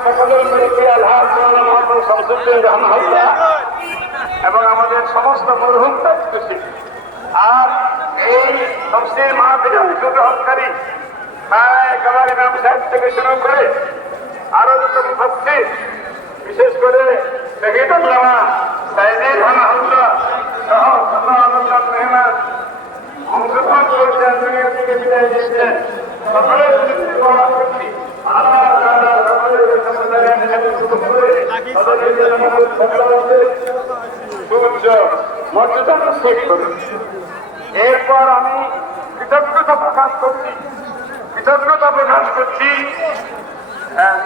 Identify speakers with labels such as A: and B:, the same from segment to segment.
A: সকলের মুরব্বী আলহাজ মোহাম্মদ শামসুদ্দিন রহমাল্লাহ এবং আমাদের সমস্ত মরহুম দায়িত্বশীল আর এই তফসিল মাহফিলে অংশগ্রহণকারী একেবারে ইমাম সাহেব থেকে শুরু করে আরও যত মুফাসসির বিশেষ করে শহীদ আল্লামা সাইদি রহমাহুল্লাহ সহ সাল্লাহ মেহমান অংশগ্রহণ করেছেন দুনিয়া থেকে বিদায় দিচ্ছেন সকলের জন্য দোয়া করছি আল্লাহ তাআলা সকলের সম্প্রদায়ের নেতৃত্ব করে তাদের জন্য সকলের সুউচ্চ এরপর আমি কৃতজ্ঞতা প্রকাশ করছি। কৃতজ্ঞতা প্রকাশ করছি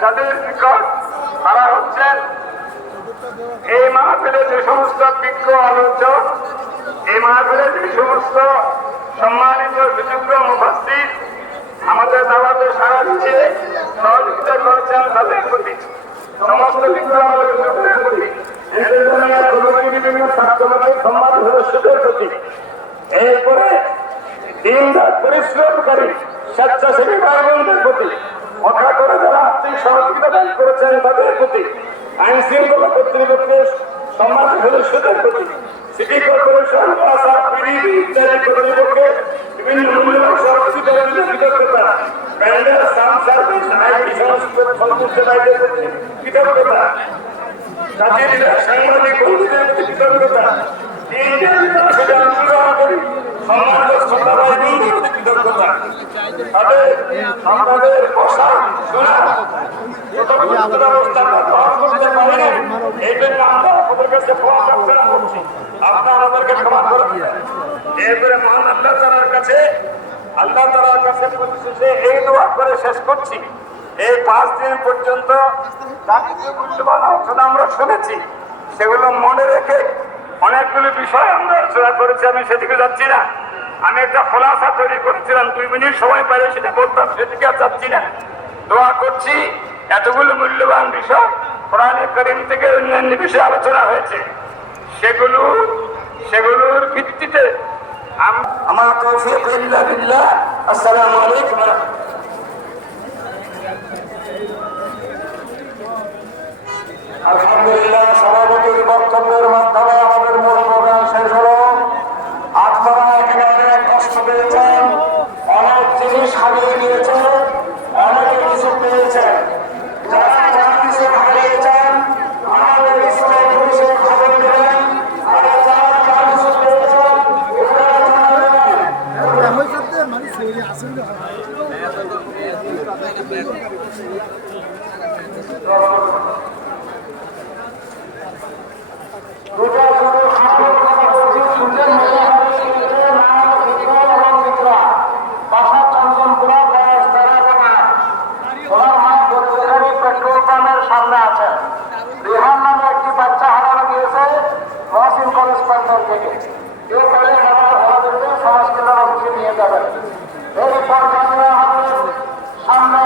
A: যাদের নিকট তারা হচ্ছেন এই মাহফিলে যে সমস্ত বিজ্ঞ আলোচক, এই মাহফিলে যে সমস্ত সম্মানিত সুযোগ্য মুফাসির আমাদের দাওয়াতে সারা দিচ্ছে, সহযোগিতা করেছেন তাদের প্রতি। সমস্ত বিজ্ঞ আলোচকদের প্রতি এদের জন্য বিভিন্ন ছাত্রদের সম্মান সদস্যদের প্রতি এরপরে দিন রাত পরিশ্রমকারী স্বেচ্ছাসেবী ভাইবোনদের প্রতি। কথা করে যারা আর্থিক সহযোগিতা দান করেছেন, তাদের প্রতি আইন শৃঙ্খলা কর্তৃপক্ষের সম্মান সদস্যদের প্রতি সিটি কর্পোরেশন আশা পিডিবি ইত্যাদি কর্তৃপক্ষের বিভিন্ন মূল্যবান সহযোগিতার জন্য কৃতজ্ঞতা ব্যান্ডের সাম সার্ভিস, আইটি সংস্থা, সংশ্লিষ্ট ভাইদের প্রতি কৃতজ্ঞতা সাংবাদিক বন্ধুদের প্রতি কৃতজ্ঞতা কাছে ক্ষমা প্রার্থনা আমাদেরকে ক্ষমা করে এরপরে মহান আল্লাহ তালার কাছে আল্লাহ তালার কাছে পরিশেষে এই দোয়া করে শেষ করছি এই পাঁচ দিন পর্যন্ত জাতীয় মূল্যবান আলোচনা আমরা শুনেছি, সেগুলো মনে রেখে অনেকগুলো বিষয় আমরা আলোচনা করেছি, আমি সেদিকে যাচ্ছি না। আমি একটা খোলাসা তৈরি করেছিলাম, দুই মিনিট সময় পাইলে সেটা বলতাম, সেদিকে আর যাচ্ছি না। দোয়া করছি, এতগুলো মূল্যবান বিষয় কোরআন করিম থেকে অন্যান্য বিষয়ে আলোচনা হয়েছে। সেগুলো, সেগুলোর ভিত্তিতে আম- আমার। আলহামদুলিল্লাহ, সভাপতির বক্তব্যের মাধ্যমে প্রান্তর থেকে পেলে আমার ওনাদেরকে সমাজ কল্যাণ নিয়ে যাবেন এরপর সামনে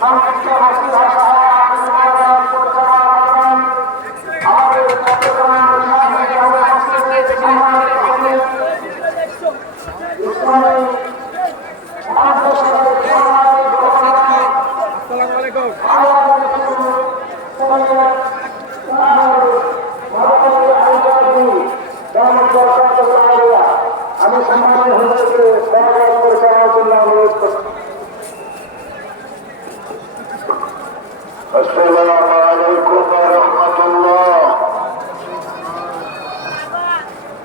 A: সংযুক্ত মসজিদ
B: السلام عليكم ورحمة الله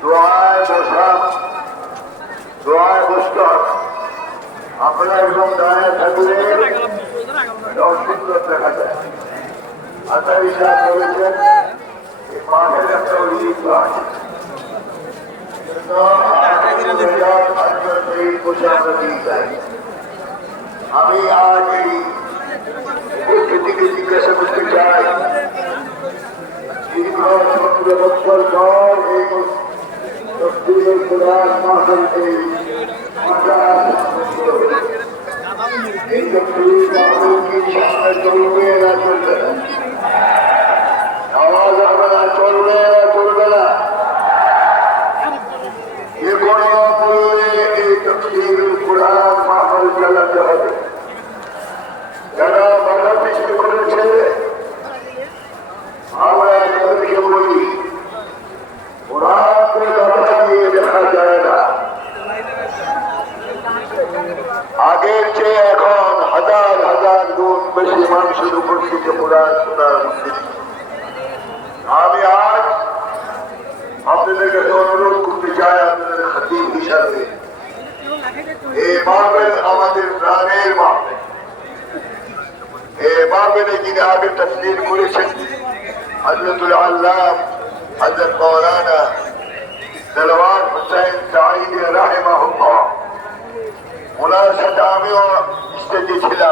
B: দোয়ায় বসান দোয়ায় বসতে হবে আপনার একদম দাঁড়িয়ে থাকলে অসুন্দর দেখা যায় আচ্ছা হিসাব করেছেন এই মাঠের একটা ঐতিহ্য আছে আমি আজ এই পরিস্থিতিকে জিজ্ঞাসা করতে চাই দীর্ঘ সতেরো বছর পর এই সামনে চলবে চলবে না এই তসবির কোরআন মাহান চালাতে হবে। সাথে এই মাহবেল আমাদের প্রাণের মাহবেল এই মাহবেলে যিনি আগে তসলিম করেছেন হজরতুল আল্লাহ হজরত মৌলানা দেলওয়ার হুসাইন সাঈদ রাহেমাহুল্লাহ ওনার সাথে আমিও স্টেজে ছিলাম